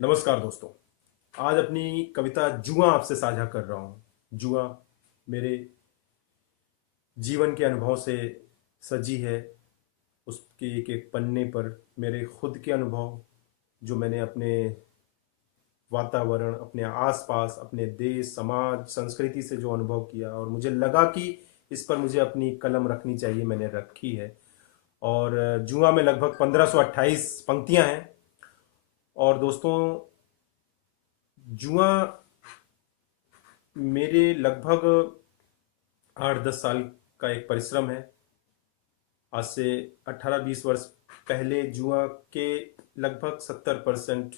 नमस्कार दोस्तों। आज अपनी कविता जुआ आपसे साझा कर रहा हूँ। जुआ मेरे जीवन के अनुभव से सजी है। उसके एक एक पन्ने पर मेरे खुद के अनुभव, जो मैंने अपने वातावरण, अपने आसपास, अपने देश, समाज, संस्कृति से जो अनुभव किया, और मुझे लगा कि इस पर मुझे अपनी कलम रखनी चाहिए, मैंने रखी है। और जुआ में लगभग 1528 पंक्तियां हैं। और दोस्तों, जुआ मेरे लगभग 8-10 साल का एक परिश्रम है। आज से 18-20 वर्ष पहले जुआ के लगभग 70%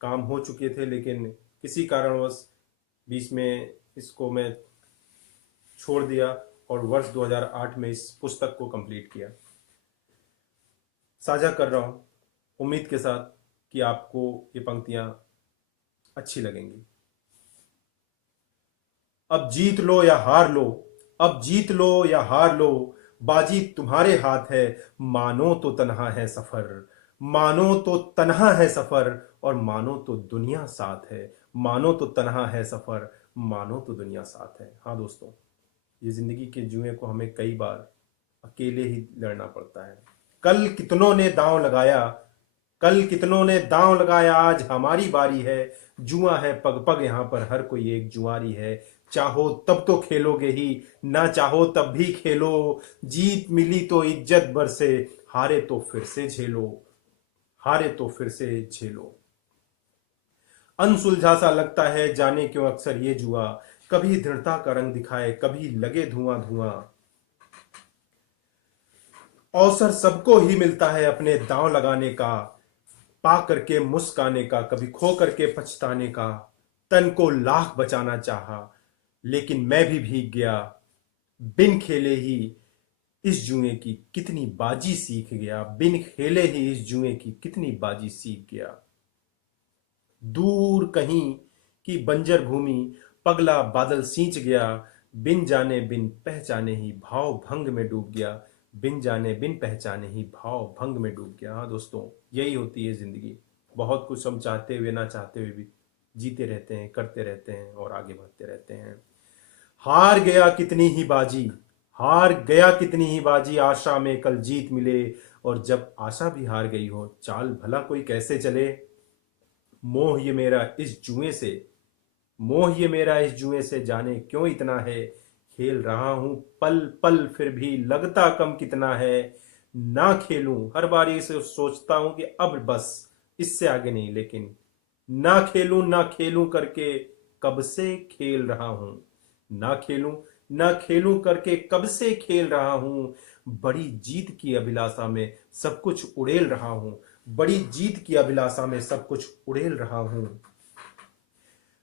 काम हो चुके थे, लेकिन किसी कारणवश बीच में इसको मैं छोड़ दिया और वर्ष 2008 में इस पुस्तक को कंप्लीट किया। साझा कर रहा हूँ उम्मीद के साथ कि आपको ये पंक्तियां अच्छी लगेंगी। अब जीत लो या हार लो, अब जीत लो या हार लो, बाजी तुम्हारे हाथ है। मानो तो तन्हा है सफर, मानो तो तन्हा है सफर, और मानो तो दुनिया साथ है। मानो तो तन्हा है सफर, मानो तो दुनिया साथ है। हाँ दोस्तों, ये जिंदगी के जुए को हमें कई बार अकेले ही लड़ना पड़ता है। कल कितनों ने दांव लगाया, कल कितनों ने दांव लगाया, आज हमारी बारी है। जुआ है पग पग, यहाँ पर हर कोई एक जुआरी है। चाहो तब तो खेलोगे ही, ना चाहो तब भी खेलो। जीत मिली तो इज्जत बरसे, हारे तो फिर से झेलो, हारे तो फिर से झेलो। अनसुलझा सा लगता है जाने क्यों अक्सर ये जुआ, कभी दृढ़ता का रंग दिखाए, कभी लगे धुआं धुआं। अवसर सबको ही मिलता है अपने दांव लगाने का, पा करके मुस्काने का, कभी खो करके पछताने का। तन को लाख बचाना चाहा, लेकिन मैं भी भीग गया। बिन खेले ही इस जुए की कितनी बाजी सीख गया, बिन खेले ही इस जुए की कितनी बाजी सीख गया। दूर कहीं की बंजर भूमि पगला बादल सींच गया, बिन जाने बिन पहचाने ही भाव भंग में डूब गया। बिन जाने बिन पहचाने ही भाव भंग में डूब गया। हाँ दोस्तों, यही होती है जिंदगी। बहुत कुछ हम चाहते हुए ना चाहते हुए भी जीते रहते हैं, करते रहते हैं और आगे बढ़ते रहते हैं। हार गया कितनी ही बाजी, हार गया कितनी ही बाजी, आशा में कल जीत मिले। और जब आशा भी हार गई हो, चाल भला कोई कैसे चले। मोह ये मेरा इस जुए से, मोह ये मेरा इस जुए से, जाने क्यों इतना है। खेल रहा हूं पल पल फिर भी लगता कम कितना है। ना खेलूं हर बारी से सोचता हूं कि अब बस इससे आगे नहीं, लेकिन ना खेलूं ना खेलूं करके कब से खेल रहा हूं। ना खेलूं ना खेलूं करके कब से खेल रहा हूं। बड़ी जीत की अभिलाषा में सब कुछ उड़ेल रहा हूं, बड़ी जीत की अभिलाषा में सब कुछ उड़ेल रहा हूं।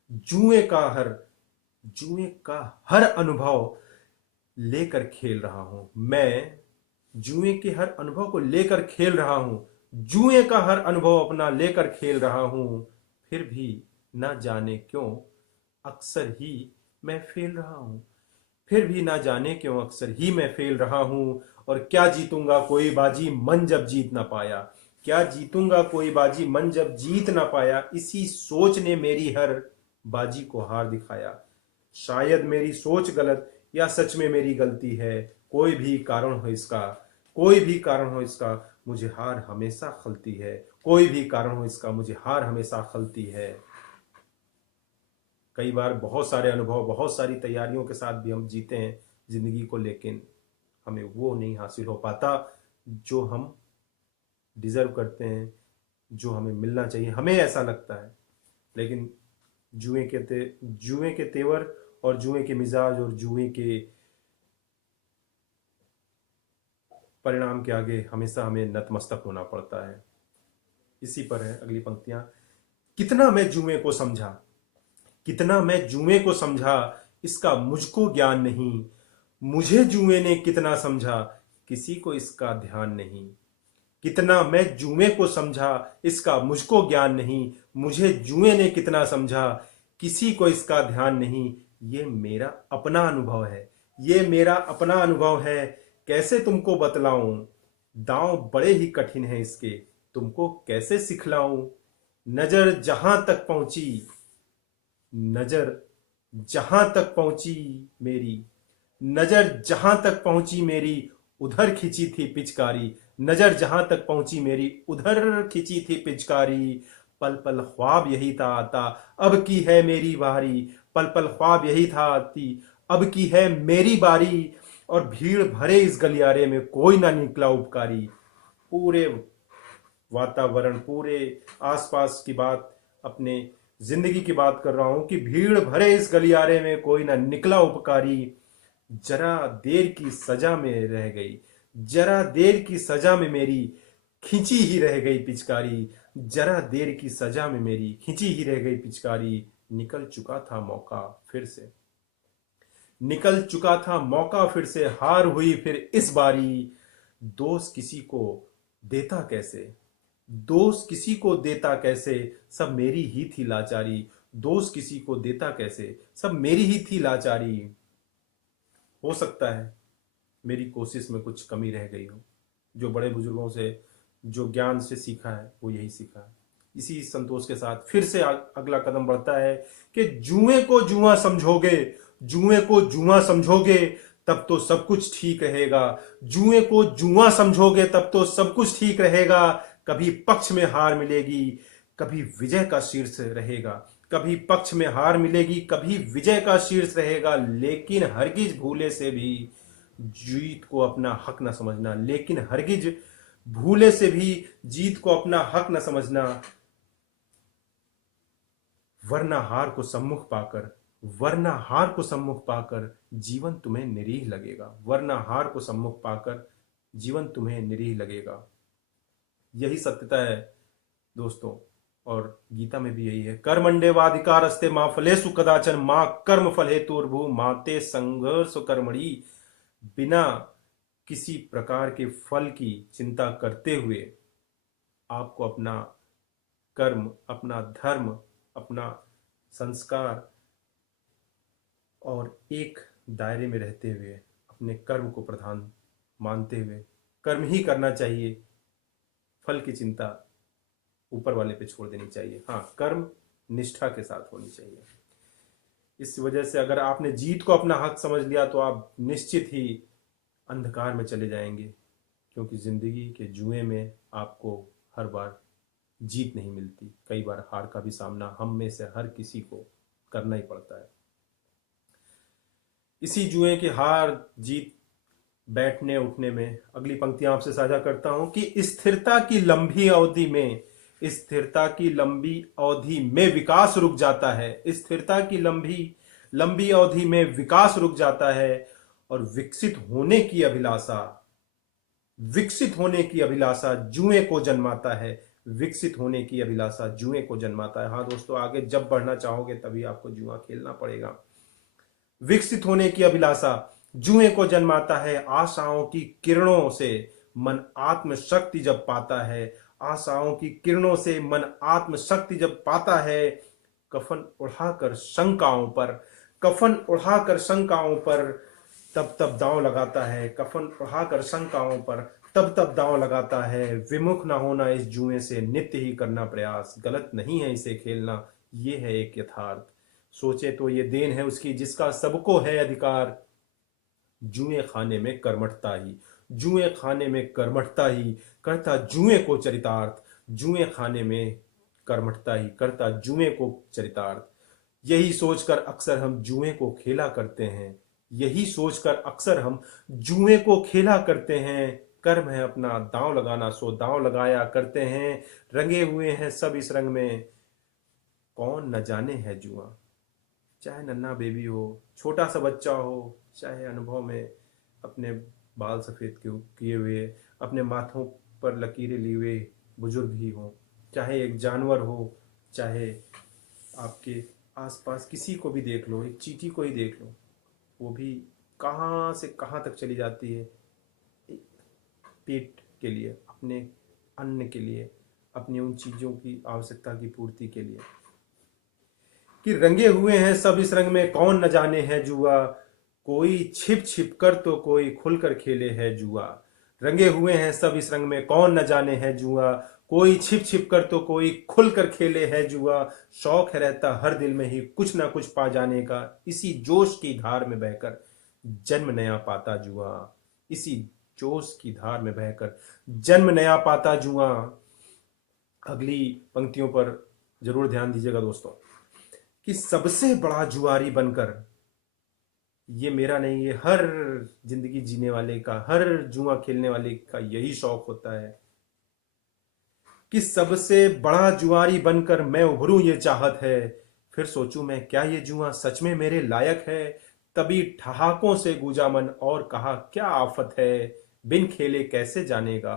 जुए का हर जुए का हर अनुभव लेकर खेल रहा हूं मैं। जुए के हर अनुभव को लेकर खेल रहा हूं, जुए का हर अनुभव अपना लेकर खेल रहा हूं। फिर भी ना जाने क्यों अक्सर ही मैं फेल रहा हूं, फिर भी ना जाने क्यों अक्सर ही मैं फेल रहा हूं। और क्या जीतूंगा कोई बाजी मन जब जीत ना पाया, क्या जीतूंगा कोई बाजी मन जब जीत ना पाया। इसी सोच ने मेरी हर बाजी को हार दिखाया। शायद मेरी सोच गलत या सच में मेरी गलती है, कोई भी कारण हो इसका, कोई भी कारण हो इसका, मुझे हार हमेशा खलती है। कोई भी कारण हो इसका, मुझे हार हमेशा खलती है। कई बार बहुत सारे अनुभव, बहुत सारी तैयारियों के साथ भी हम जीते हैं जिंदगी को, लेकिन हमें वो नहीं हासिल हो पाता जो हम डिजर्व करते हैं, जो हमें मिलना चाहिए, हमें ऐसा लगता है। लेकिन जुए के तेवर और जुए के मिजाज और जुए के परिणाम के आगे हमेशा हमें नतमस्तक होना पड़ता है। इसी पर है अगली पंक्तियां। कितना मैं जुए को समझा, कितना मैं जुए को समझा, इसका मुझको ज्ञान नहीं। मुझे जुए ने कितना समझा, किसी को इसका ध्यान नहीं। कितना मैं जुए को समझा, इसका मुझको ज्ञान नहीं। मुझे जुए ने कितना समझा, किसी को इसका ध्यान नहीं। ये मेरा अपना अनुभव है, ये मेरा अपना अनुभव है। कैसे तुमको बतलाऊं, दांव बड़े ही कठिन है इसके। तुमको कैसे सिखलाऊं। नजर जहां तक पहुंची, नजर जहां तक पहुंची मेरी, नजर जहां तक पहुंची मेरी, उधर खिंची थी पिचकारी। नजर जहां तक पहुंची मेरी, उधर खिंची थी पिचकारी। पल पल ख्वाब यही था आता, अब की है मेरी बारी। पल पल ख्वाब यही था आती, अब की है मेरी बारी। और भीड़ भरे इस गलियारे में कोई ना निकला उपकारी। पूरे वातावरण, पूरे आसपास की बात, अपने जिंदगी की बात कर रहा हूं कि भीड़ भरे इस गलियारे में कोई ना निकला उपकारी। जरा देर की सजा में रह गई, जरा देर की सजा में मेरी खिंची ही रह गई पिचकारी। जरा देर की सजा में मेरी खिंची ही रह गई पिचकारी। निकल चुका था मौका फिर से, निकल चुका था मौका फिर से, हार हुई फिर इस बारी। दोस्त किसी को देता कैसे, दोस्त किसी को देता कैसे, सब मेरी ही थी लाचारी। दोस्त किसी को देता कैसे, सब मेरी ही थी लाचारी। हो सकता है मेरी कोशिश में कुछ कमी रह गई हो। जो बड़े बुजुर्गों से, जो ज्ञान से सीखा है, वो यही सीखा है। इसी संतोष के साथ फिर से अगला कदम बढ़ता है कि जुए को जुआ समझोगे, जुए को जुआ समझोगे तब तो सब कुछ ठीक रहेगा। जुए को जुआ समझोगे तब तो सब कुछ ठीक रहेगा। कभी पक्ष में हार मिलेगी, कभी विजय का शीर्ष रहेगा। कभी पक्ष में हार मिलेगी, कभी विजय का शीर्ष रहेगा। लेकिन हरगिज भूले से भी जीत को अपना हक न समझना, लेकिन हरगिज भूले से भी जीत को अपना हक न समझना। वरना हार को सम्मुख पाकर, वरना हार को सम्मुख पाकर जीवन तुम्हें निरीह लगेगा। वरना हार को सम्मुख पाकर जीवन तुम्हें निरीह लगेगा। यही सत्यता है दोस्तों, और गीता में भी यही है। कर्मण्येवाधिकारस्ते मां फलेषु कदाचन मां कर्म फल हेतुर्भुः मा ते संघर्ष कर्मणि। बिना किसी प्रकार के फल की चिंता करते हुए आपको अपना कर्म, अपना धर्म, अपना संस्कार और एक दायरे में रहते हुए अपने कर्म को प्रधान मानते हुए कर्म ही करना चाहिए। फल की चिंता ऊपर वाले पे छोड़ देनी चाहिए। हाँ, कर्म निष्ठा के साथ होनी चाहिए। इस वजह से अगर आपने जीत को अपना हक समझ लिया तो आप निश्चित ही अंधकार में चले जाएंगे, क्योंकि जिंदगी के जुए में आपको हर बार जीत नहीं मिलती। कई बार हार का भी सामना हम में से हर किसी को करना ही पड़ता है। इसी जुए की हार जीत बैठने उठने में अगली पंक्तियां आपसे साझा करता हूं कि स्थिरता की लंबी अवधि में, स्थिरता की लंबी अवधि में विकास रुक जाता है। स्थिरता की लंबी अवधि में विकास रुक जाता है और विकसित होने की अभिलाषा, विकसित होने की अभिलाषा जुए को जन्माता है। विकसित होने की अभिलाषा जुए को जन्माता है। हाँ दोस्तों, आगे जब बढ़ना चाहोगे तभी आपको जुआ खेलना पड़ेगा। विकसित होने की अभिलाषा जुए को जन्माता है। आशाओं की किरणों से मन आत्मशक्ति जब पाता है, आशाओं की किरणों से मन आत्मशक्ति जब पाता है, कफन उड़ाकर शंकाओं पर, कफन उड़ाकर शंकाओं पर तब तब दांव लगाता है। कफन उड़ाकर शंकाओं पर तब तब दांव लगाता है। विमुख ना होना इस जुए से, नित्य ही करना प्रयास। गलत नहीं है इसे खेलना, ये है एक यथार्थ। सोचे तो ये देन है उसकी जिसका सबको है अधिकार। जुए खाने में कर्मठता ही, जुए खाने में कर्मठता ही करता जुए को चरितार्थ। जुए खाने में कर्मठता ही करता जुए को चरितार्थ। यही सोचकर अक्सर हम जुए को खेला करते हैं, यही सोचकर अक्सर हम जुए को खेला करते हैं। कर्म है अपना दांव लगाना, सो दांव लगाया करते हैं। रंगे हुए हैं सब इस रंग में, कौन न जाने है जुआ। चाहे नन्हा बेबी हो, छोटा सा बच्चा हो, चाहे अनुभव में अपने बाल सफ़ेद किए हुए, अपने माथों पर लकीरें लिए हुए बुजुर्ग ही हो, चाहे एक जानवर हो, चाहे आपके आसपास किसी को भी देख लो, एक चींटी को ही देख लो, वो भी कहाँ से कहाँ तक चली जाती है पेट के लिए, अपने अन्न के लिए, अपनी उन चीज़ों की आवश्यकता की पूर्ति के लिए। कि रंगे हुए हैं सब इस रंग में, कौन न जाने है जुआ। कोई छिप छिप कर तो कोई खुलकर खेले है जुआ। रंगे हुए हैं सब इस रंग में, कौन न जाने है जुआ। कोई छिप छिप कर तो कोई खुल कर खेले है जुआ, शौक है रहता हर दिल में ही कुछ ना कुछ पा जाने का, इसी जोश की धार में बहकर जन्म नया पाता जुआ, इसी जोश की धार में बहकर जन्म नया पाता जुआ। अगली पंक्तियों पर जरूर ध्यान दीजिएगा दोस्तों, कि सबसे बड़ा जुआरी बनकर, ये मेरा नहीं, ये हर जिंदगी जीने वाले का, हर जुआ खेलने वाले का यही शौक होता है कि सबसे बड़ा जुआरी बनकर मैं उभरूं, ये चाहत है। फिर सोचूं मैं क्या ये जुआ सच में मेरे लायक है, तभी ठहाकों से गूंजा मन और कहा क्या आफत है, बिन खेले कैसे जानेगा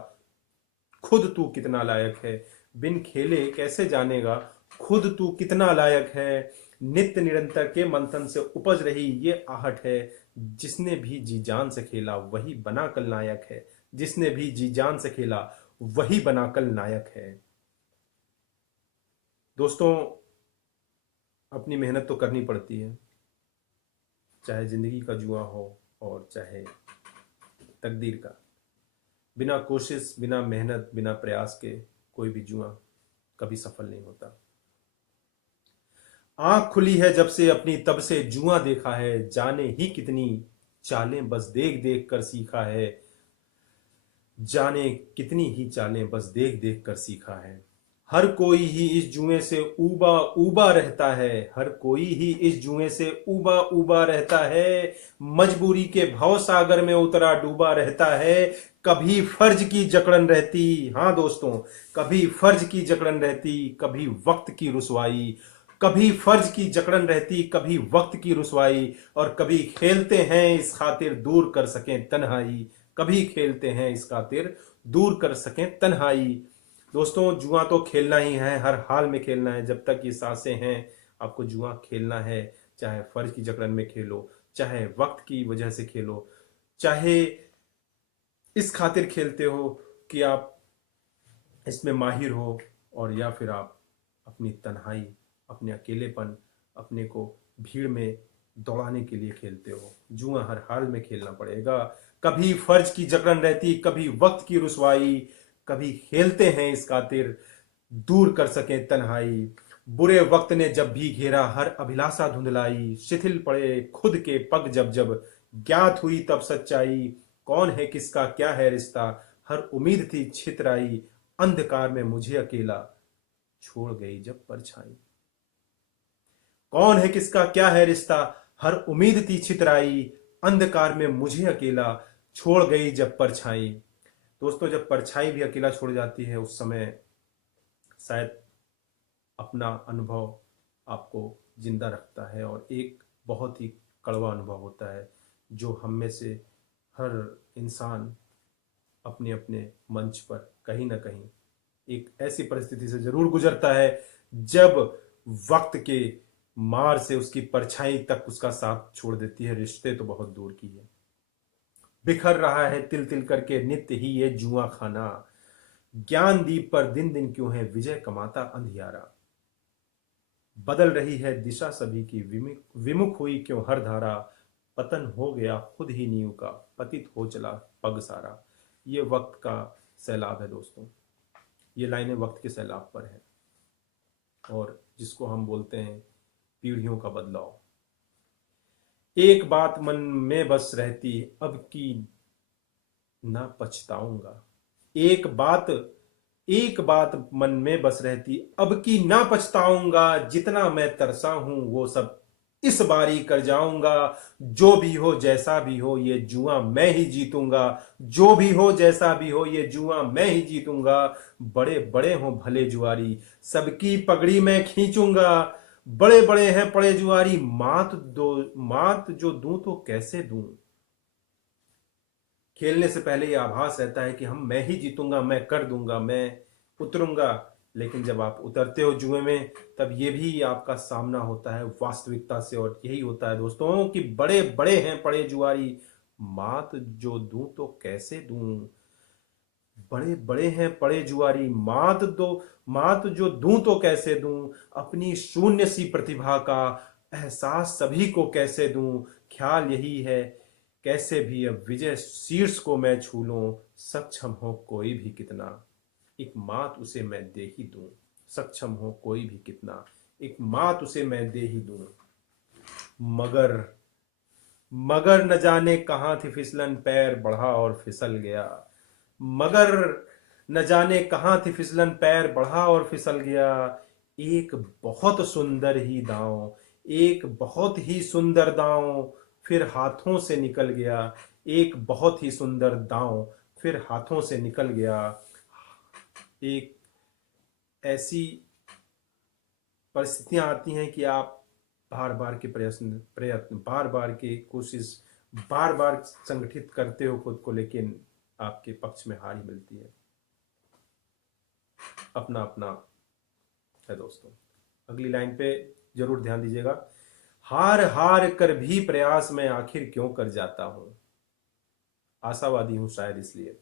खुद तू कितना लायक है, बिन खेले कैसे जानेगा खुद तू कितना लायक है। नित्य निरंतर के मंथन से उपज रही ये आहट है, जिसने भी जी जान से खेला वही बना कल नायक है, जिसने भी जी जान से खेला वही बना कल नायक है। दोस्तों, अपनी मेहनत तो करनी पड़ती है, चाहे जिंदगी का जुआ हो और चाहे तकदीर का। बिना कोशिश, बिना मेहनत, बिना प्रयास के कोई भी जुआ कभी सफल नहीं होता। आंख खुली है जब से अपनी तब से जुआ देखा है, जाने ही कितनी चालें बस देख देख कर सीखा है, जाने कितनी ही चालें बस देख देख कर सीखा है। हर कोई ही इस जुए से ऊबा ऊबा रहता है, हर कोई ही इस जुए से ऊबा ऊबा रहता है, मजबूरी के भव सागर में उतरा डूबा रहता है। कभी फर्ज की जकड़न रहती, हाँ दोस्तों, कभी फर्ज की जकड़न रहती, कभी वक्त की रुसवाई, कभी फर्ज की जकड़न रहती, कभी वक्त की रुसवाई, और कभी खेलते हैं इस खातिर दूर कर सकें तन्हाई, कभी खेलते हैं इस खातिर दूर कर सकें तन्हाई। दोस्तों, जुआ तो खेलना ही है, हर हाल में खेलना है, जब तक ये सांसें हैं आपको जुआ खेलना है। चाहे फर्ज की जकड़न में खेलो, चाहे वक्त की वजह से खेलो, चाहे इस खातिर खेलते हो कि आप इसमें माहिर हो, और या फिर आप अपनी तन्हाई, अपने अकेलेपन, अपने को भीड़ में दौड़ाने के लिए खेलते हो। जुआ हर हाल में खेलना पड़ेगा। कभी फर्ज की जकड़न रहती, कभी वक्त की रुसवाई, कभी खेलते हैं इस खातिर दूर कर सकें तन्हाई। बुरे वक्त ने जब भी घेरा हर अभिलाषा धुंधलाई, शिथिल पड़े खुद के पग जब जब ज्ञात हुई तब सच्चाई, कौन है किसका क्या है रिश्ता, हर उम्मीद थी छितराई, अंधकार में मुझे अकेला छोड़ गई जब परछाई। कौन है किसका क्या है रिश्ता, हर उम्मीद थी छितराई, अंधकार में मुझे अकेला छोड़ गई जब परछाई। दोस्तों, जब परछाई भी अकेला छोड़ जाती है उस समय शायद अपना अनुभव आपको जिंदा रखता है, और एक बहुत ही कड़वा अनुभव होता है जो हम में से हर इंसान अपने अपने मंच पर कहीं ना कहीं एक ऐसी परिस्थिति से जरूर गुजरता है जब वक्त के मार से उसकी परछाई तक उसका साथ छोड़ देती है, रिश्ते तो बहुत दूर की है। बिखर रहा है तिल तिल करके नित्य ही ये जुआ खाना, ज्ञान दीप पर दिन दिन क्यों है विजय कमाता अंधियारा, बदल रही है दिशा सभी की विमुख हुई क्यों हर धारा, पतन हो गया खुद ही नींव का पतित हो चला पग सारा। ये वक्त का सैलाब है दोस्तों, ये लाइनें वक्त के सैलाब पर है, और जिसको हम बोलते हैं पीढ़ियों का बदलाव। एक बात मन में बस रहती अब की ना पछताऊंगा, एक बात मन में बस रहती अब की ना पछताऊंगा, जितना मैं तरसा हूं वो सब इस बारी कर जाऊंगा, जो भी हो जैसा भी हो ये जुआ मैं ही जीतूंगा, जो भी हो जैसा भी हो ये जुआ मैं ही जीतूंगा, बड़े बड़े हो भले जुआरी सबकी पगड़ी मैं खींचूंगा, बड़े बड़े हैं पड़े जुआरी मात जो दूं तो कैसे दूं। खेलने से पहले ये आभास रहता है कि मैं ही जीतूंगा, मैं कर दूंगा, मैं उतरूंगा, लेकिन जब आप उतरते हो जुए में तब ये भी आपका सामना होता है वास्तविकता से, और यही होता है दोस्तों कि बड़े बड़े हैं पड़े जुआरी मात जो दूं तो कैसे दूं, बड़े बड़े हैं पड़े जुआरी मात जो दूं तो कैसे दूं, अपनी शून्य सी प्रतिभा का एहसास सभी को कैसे दूं, ख्याल यही है कैसे भी अब विजय शीर्ष को मैं छू लूं, सक्षम हो कोई भी कितना। एक मात उसे मैं दे ही दूं, सक्षम हो कोई भी कितना, एक मात उसे मैं दे ही दूं। मगर मगर न जाने कहाँ थी फिसलन, पैर बढ़ा और फिसल गया। मगर न जाने कहाँ थी फिसलन, पैर बढ़ा और फिसल गया। एक बहुत सुंदर ही दांव, एक बहुत ही सुंदर दांव फिर हाथों से निकल गया। एक बहुत ही सुंदर दांव फिर हाथों से निकल गया। एक ऐसी परिस्थितियां आती हैं कि आप बार बार के प्रयत्न बार बार की कोशिश बार बार संगठित करते हो खुद को, लेकिन आपके पक्ष में हार ही मिलती है। अपना अपना है दोस्तों। अगली लाइन पे जरूर ध्यान दीजिएगा। हार हार कर भी प्रयास में आखिर क्यों कर जाता हूं। आशावादी हूं शायद इसलिए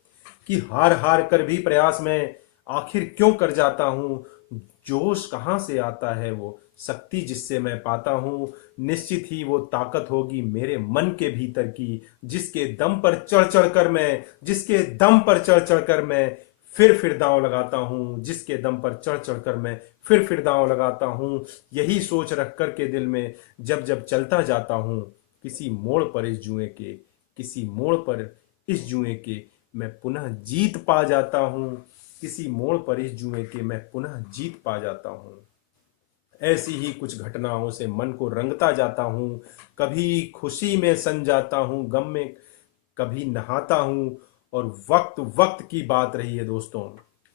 कि हार हार कर भी प्रयास में आखिर क्यों कर जाता हूं। जोश कहां से आता है वो शक्ति जिससे मैं पाता हूं। निश्चित ही वो ताकत होगी मेरे मन के भीतर की, जिसके दम पर चढ़ चढ़ कर मैं, जिसके दम पर चढ़ चढ़ कर मैं फिर दांव लगाता हूं। जिसके दम पर चढ़ चढ़ कर मैं फिर दांव लगाता हूं। यही सोच रख कर के दिल में जब जब चलता जाता हूं, किसी मोड़ पर इस जुए के, किसी मोड़ पर इस जुए के मैं पुनः जीत पा जाता हूं। किसी मोड़ पर इस जुए के मैं पुनः जीत पा जाता हूं। ऐसी ही कुछ घटनाओं से मन को रंगता जाता हूं। कभी खुशी में सन जाता हूं, गम में कभी नहाता हूं। और वक्त वक्त की बात रही है दोस्तों।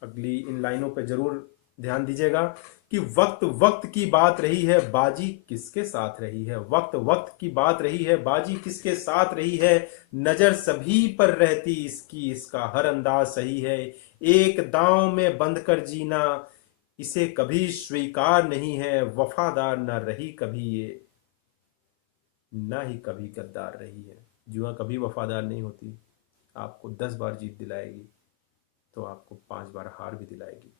अगली इन लाइनों पर जरूर ध्यान दीजिएगा कि वक्त वक्त की बात रही है, बाजी किसके साथ रही है। वक्त वक्त की बात रही है, बाजी किसके साथ रही है। नजर सभी पर रहती इसकी, इसका हर अंदाज सही है। एक दांव में बंध कर जीना इसे कभी स्वीकार नहीं है। वफादार न रही कभी ये, ना ही कभी गद्दार रही है। जुआ कभी वफादार नहीं होती। आपको 10 बार जीत दिलाएगी तो आपको 5 बार हार भी दिलाएगी।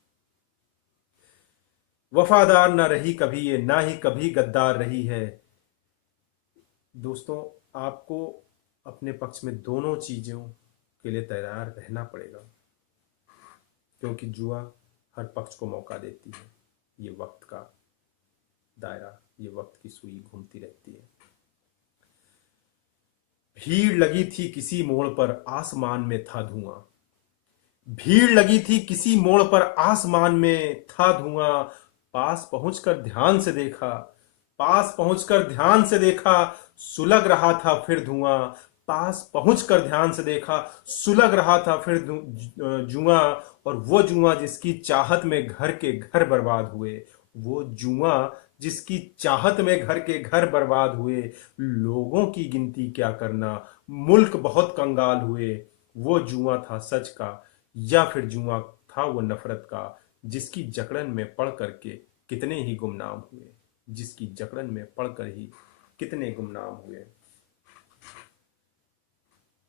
वफादार ना रही कभी ये, ना ही कभी गद्दार रही है। दोस्तों, आपको अपने पक्ष में दोनों चीजों के लिए तैयार रहना पड़ेगा, क्योंकि जुआ हर पक्ष को मौका देती है। ये वक्त का दायरा, ये वक्त की सुई घूमती रहती है। भीड़ लगी थी किसी मोड़ पर, आसमान में था धुआं। भीड़ लगी थी किसी मोड़ पर, आसमान में था धुआं। पास पहुंचकर ध्यान से देखा, पास पहुंचकर ध्यान से देखा, सुलग रहा था फिर धुआं। पास पहुंचकर ध्यान से देखा, सुलग रहा था फिर जुआं। और वो जुआं जिसकी चाहत में घर के घर बर्बाद हुए, वो जुआं जिसकी चाहत में घर के घर बर्बाद हुए। लोगों की गिनती क्या करना, मुल्क बहुत कंगाल हुए। वो जुआं था सच का, या फिर जुआ था वो नफरत का, जिसकी जकड़न में पड़ करके कितने ही गुमनाम हुए। जिसकी जकड़न में पड़कर ही कितने गुमनाम हुए।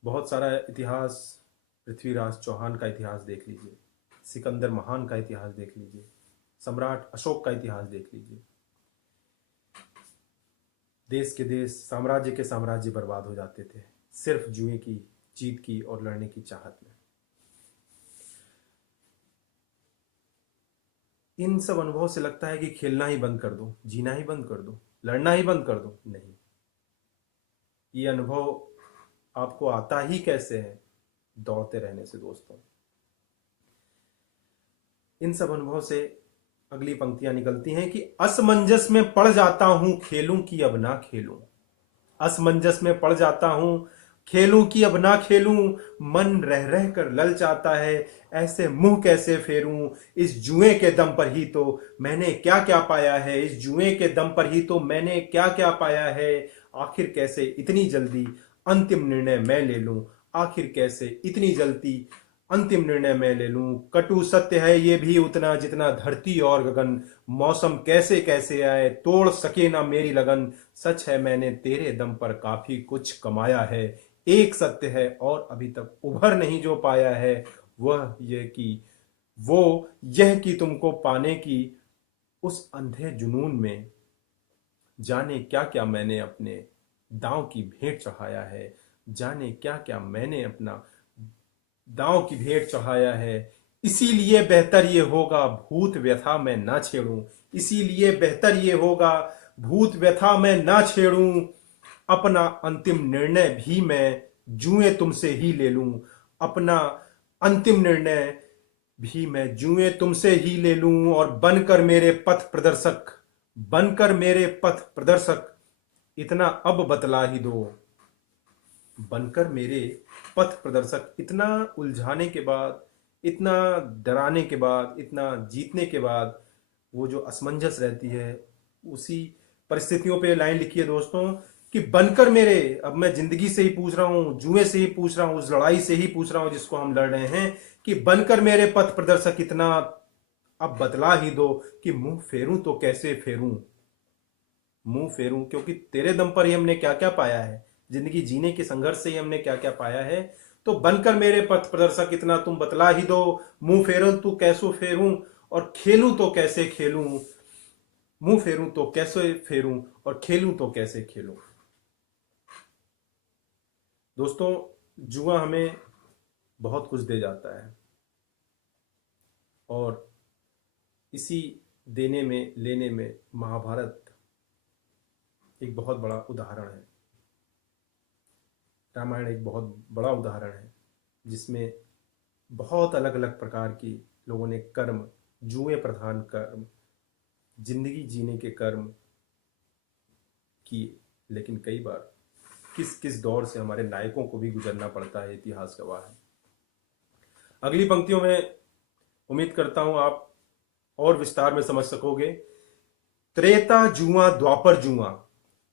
बहुत सारा इतिहास, पृथ्वीराज चौहान का इतिहास देख लीजिए, सिकंदर महान का इतिहास देख लीजिए, सम्राट अशोक का इतिहास देख लीजिए। देश के देश, साम्राज्य के साम्राज्य बर्बाद हो जाते थे सिर्फ जुए की जीत की और लड़ने की चाहत में। इन सब अनुभव से लगता है कि खेलना ही बंद कर दो, जीना ही बंद कर दो, लड़ना ही बंद कर दो। नहीं, ये अनुभव आपको आता ही कैसे है? दौड़ते रहने से दोस्तों। इन सब अनुभव से अगली पंक्तियां निकलती हैं कि असमंजस में पड़ जाता हूं, खेलूं कि अब ना खेलूं। असमंजस में पड़ जाता हूं, खेलूं कि अब ना खेलूं। मन रह रह कर ललचाता है, ऐसे मुंह कैसे फेरूं। इस जुए के दम पर ही तो मैंने क्या क्या पाया है। इस जुए के दम पर ही तो मैंने क्या क्या पाया है। आखिर कैसे इतनी जल्दी अंतिम निर्णय मैं ले लूं। आखिर कैसे इतनी जल्दी अंतिम निर्णय मैं ले लूं। कटु सत्य है ये भी उतना जितना धरती और गगन। मौसम कैसे कैसे आए तोड़ सके ना मेरी लगन। सच है मैंने तेरे दम पर काफी कुछ कमाया है। एक सत्य है और अभी तक उभर नहीं जो पाया है, वह ये कि वो यह कि तुमको पाने की उस अंधे जुनून में जाने क्या क्या मैंने अपने दांव की भेंट चढ़ाया है। जाने क्या क्या मैंने अपना दांव की भेंट चढ़ाया है। इसीलिए बेहतर ये होगा भूत व्यथा मैं ना छेड़ूं, इसीलिए बेहतर ये होगा भूत व्यथा मैं ना छेड़ूं, अपना अंतिम निर्णय भी मैं जुए तुमसे ही ले लूं, अपना अंतिम निर्णय भी मैं जुए तुमसे ही ले लूं, और बनकर मेरे पथ प्रदर्शक, बनकर मेरे पथ प्रदर्शक इतना अब बतला ही दो, बनकर मेरे पथ प्रदर्शक। इतना उलझाने के बाद, इतना डराने के बाद, इतना जीतने के बाद वो जो असमंजस रहती है, उसी परिस्थितियों पे लाइन लिखी है दोस्तों कि बनकर मेरे, अब मैं जिंदगी से ही पूछ रहा हूं, जुए से ही पूछ रहा हूं, उस लड़ाई से ही पूछ रहा हूं जिसको हम लड़ रहे हैं, कि बनकर मेरे पथ प्रदर्शक इतना अब बतला ही दो कि मुंह फेरूं तो कैसे फेरूं, मुंह फेरूं, क्योंकि तेरे दम पर ही हमने क्या क्या पाया है, जिंदगी जीने के संघर्ष से ही हमने क्या क्या पाया है। तो बनकर मेरे पथ प्रदर्शक इतना तुम बतला ही दो, मुंह फेरूं तो कैसे फेरूं, और खेलूं तो कैसे खेलूं, मुंह फेरूं तो कैसे फेरूं, और खेलूं तो कैसे खेलूं। दोस्तों, जुआ हमें बहुत कुछ दे जाता है, और इसी देने में लेने में महाभारत एक बहुत बड़ा उदाहरण है, रामायण एक बहुत बड़ा उदाहरण है, जिसमें बहुत अलग अलग प्रकार की लोगों ने कर्म, जुए प्रधान कर्म, जिंदगी जीने के कर्म किए, लेकिन कई बार किस किस दौर से हमारे नायकों को भी गुजरना पड़ता है, इतिहास गवाह है। अगली पंक्तियों में उम्मीद करता हूं आप और विस्तार में समझ सकोगे। त्रेता जुआ द्वापर जुआ,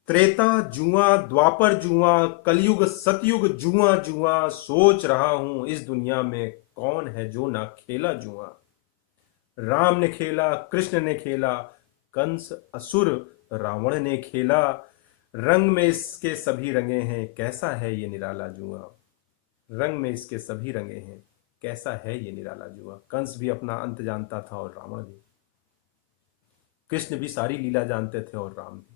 त्रेता जुआ द्वापर जुआ, कलयुग सतयुग जुआ जुआ, सोच रहा हूं इस दुनिया में कौन है जो ना खेला जुआ। राम ने खेला, कृष्ण ने खेला, कंस असुर रावण ने खेला, रंग में इसके सभी रंगे हैं, कैसा है ये निराला जुआ। रंग में इसके सभी रंगे हैं, कैसा है ये निराला जुआ। कंस भी अपना अंत जानता था, और रावण भी, कृष्ण भी सारी लीला जानते थे, और राम भी।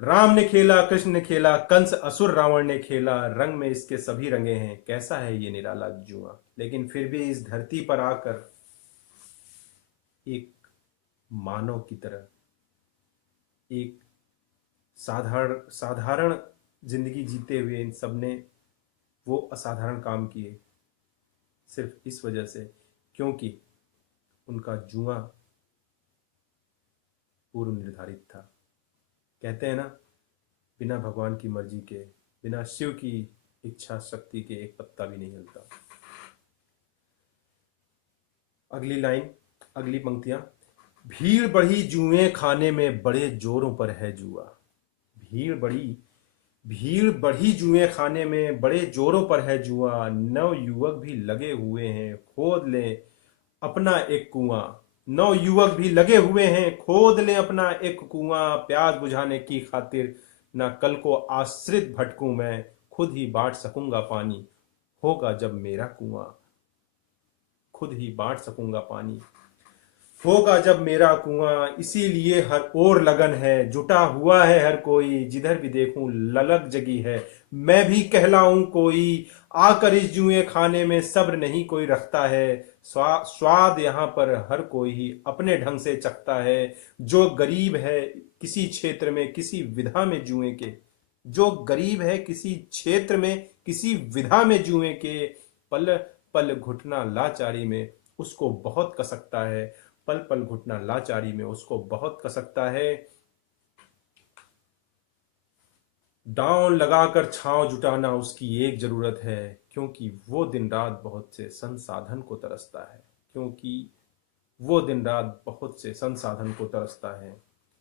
राम ने खेला, कृष्ण ने खेला, कंस असुर रावण ने खेला, रंग में इसके सभी रंगे हैं, कैसा है ये निराला जुआ। लेकिन फिर भी इस धरती पर आकर एक मानव की तरह, एक साधारण साधारण जिंदगी जीते हुए इन सब ने वो असाधारण काम किए, सिर्फ इस वजह से क्योंकि उनका जुआ पूर्व निर्धारित था। कहते हैं ना, बिना भगवान की मर्जी के, बिना शिव की इच्छा शक्ति के एक पत्ता भी नहीं हिलता। अगली लाइन, अगली पंक्तियां। भीड़ बढ़ी जुए खाने में, बड़े जोरों पर है जुआ। भीड़ बढ़ी जुए खाने में, बड़े जोरों पर है जुआ। नव युवक भी लगे हुए हैं, खोद ले अपना एक कुआं। नौ युवक भी लगे हुए हैं, खोद ले अपना एक कुआं। प्यास बुझाने की खातिर ना कल को आश्रित भटकूं मैं, खुद ही बांट सकूंगा पानी, होगा जब मेरा कुआं। खुद ही बांट सकूंगा पानी, होगा जब मेरा कुआं। इसीलिए हर ओर लगन है, जुटा हुआ है हर कोई। जिधर भी देखूं ललक जगी है, मैं भी कहलाऊं कोई। आकर इस जुए खाने में सब्र नहीं कोई रखता है। स्वाद यहाँ पर हर कोई ही अपने ढंग से चखता है। जो गरीब है किसी क्षेत्र में किसी विधा में जुए के, जो गरीब है किसी क्षेत्र में किसी विधा में जुए के, पल पल घुटना लाचारी में उसको बहुत कसकता है। पल पल घुटना लाचारी में उसको बहुत कसकता है। दांव लगाकर छांव जुटाना उसकी एक जरूरत है, क्योंकि वो दिन रात बहुत से संसाधन को तरसता है। क्योंकि वो दिन रात बहुत से संसाधन को तरसता है।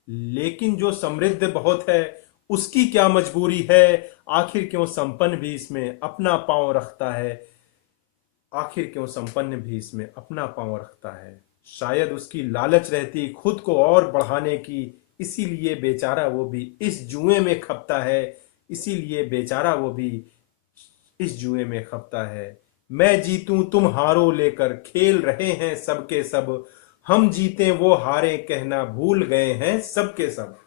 लेकिन जो समृद्ध बहुत है उसकी क्या मजबूरी है। आखिर क्यों संपन्न भी इसमें अपना पांव रखता है। आखिर क्यों संपन्न भी इसमें अपना पांव रखता है। शायद उसकी लालच रहती खुद को और बढ़ाने की, इसीलिए बेचारा वो भी इस जुए में खपता है। इसीलिए बेचारा वो भी इस जुए में खपता है। मैं जीतूं तुम हारो लेकर खेल रहे हैं सबके सब, हम जीते वो हारे कहना भूल गए हैं सबके सब।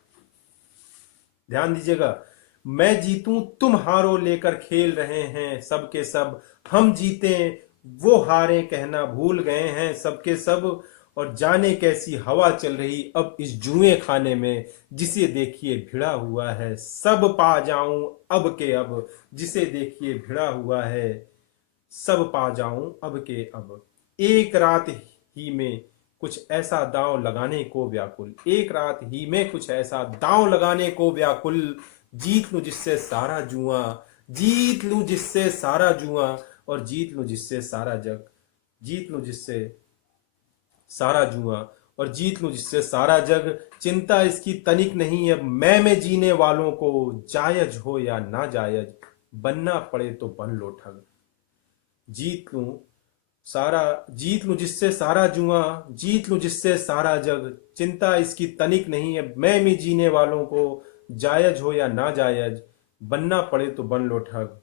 ध्यान दीजिएगा, मैं जीतूं तुम हारो लेकर खेल रहे हैं सबके सब, हम जीते वो हारे कहना भूल गए हैं सबके सब, और जाने कैसी हवा चल रही अब इस जुए खाने में, जिसे देखिए भिड़ा हुआ है सब पा जाऊं अब के अब, जिसे देखिए भिड़ा हुआ है सब पा जाऊं अब के अब। एक रात ही में कुछ ऐसा दांव लगाने को व्याकुल, एक रात ही में कुछ ऐसा दांव लगाने को व्याकुल, जीत लूं जिससे सारा जुआ, जीत लूं जिससे सारा जुआ, और जीत लूं जिससे सारा जग, जीत लूं जिससे सारा जुआ, और जीत लूं जिससे सारा जग। चिंता इसकी तनिक नहीं अब मैं में जीने वालों को, जायज हो या ना जायज, बनना पड़े तो बन लो ठग। जीत लूं सारा, जीत लूं जिससे सारा जुआ, जीत लूं जिससे सारा जग। चिंता इसकी तनिक नहीं है मैं में जीने वालों को, जायज हो या ना जायज, बनना पड़े तो बन लो ठग।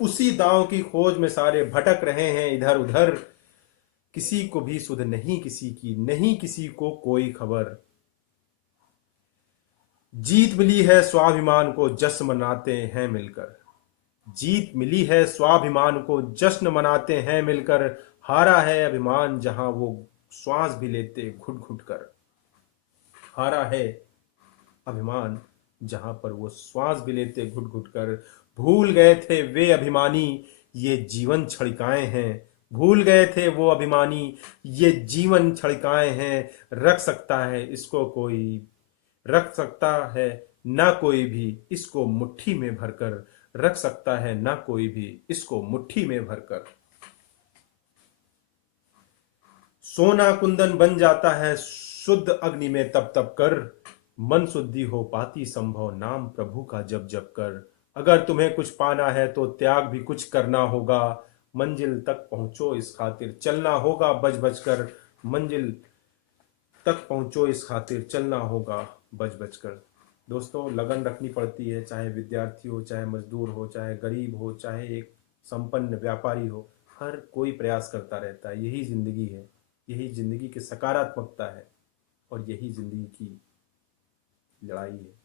उसी दांव की खोज में सारे भटक रहे हैं इधर उधर, किसी को भी सुध नहीं किसी की, नहीं किसी को कोई खबर। जीत मिली है स्वाभिमान को जश्न मनाते हैं मिलकर, जीत मिली है स्वाभिमान को जश्न मनाते हैं मिलकर, हारा है अभिमान जहां वो श्वास भी लेते घुट घुट कर, हारा है अभिमान जहां पर वो श्वास भी लेते घुट घुट कर। भूल गए थे वे अभिमानी ये जीवन छड़िकाए हैं, भूल गए थे वो अभिमानी ये जीवन छड़िकाए हैं। रख सकता है इसको कोई, रख सकता है ना कोई भी इसको मुट्ठी में भरकर, रख सकता है ना कोई भी इसको मुट्ठी में भरकर। सोना कुंदन बन जाता है शुद्ध अग्नि में तप तप कर, मन शुद्धि हो पाती संभव नाम प्रभु का जप जप कर। अगर तुम्हें कुछ पाना है तो त्याग भी कुछ करना होगा, मंजिल तक पहुंचो इस खातिर चलना होगा बज बज कर, मंजिल तक पहुंचो इस खातिर चलना होगा बज बज कर। दोस्तों, लगन रखनी पड़ती है, चाहे विद्यार्थी हो, चाहे मजदूर हो, चाहे गरीब हो, चाहे एक संपन्न व्यापारी हो, हर कोई प्रयास करता रहता है। यही जिंदगी है, यही जिंदगी की सकारात्मकता है, और यही जिंदगी की लड़ाई है।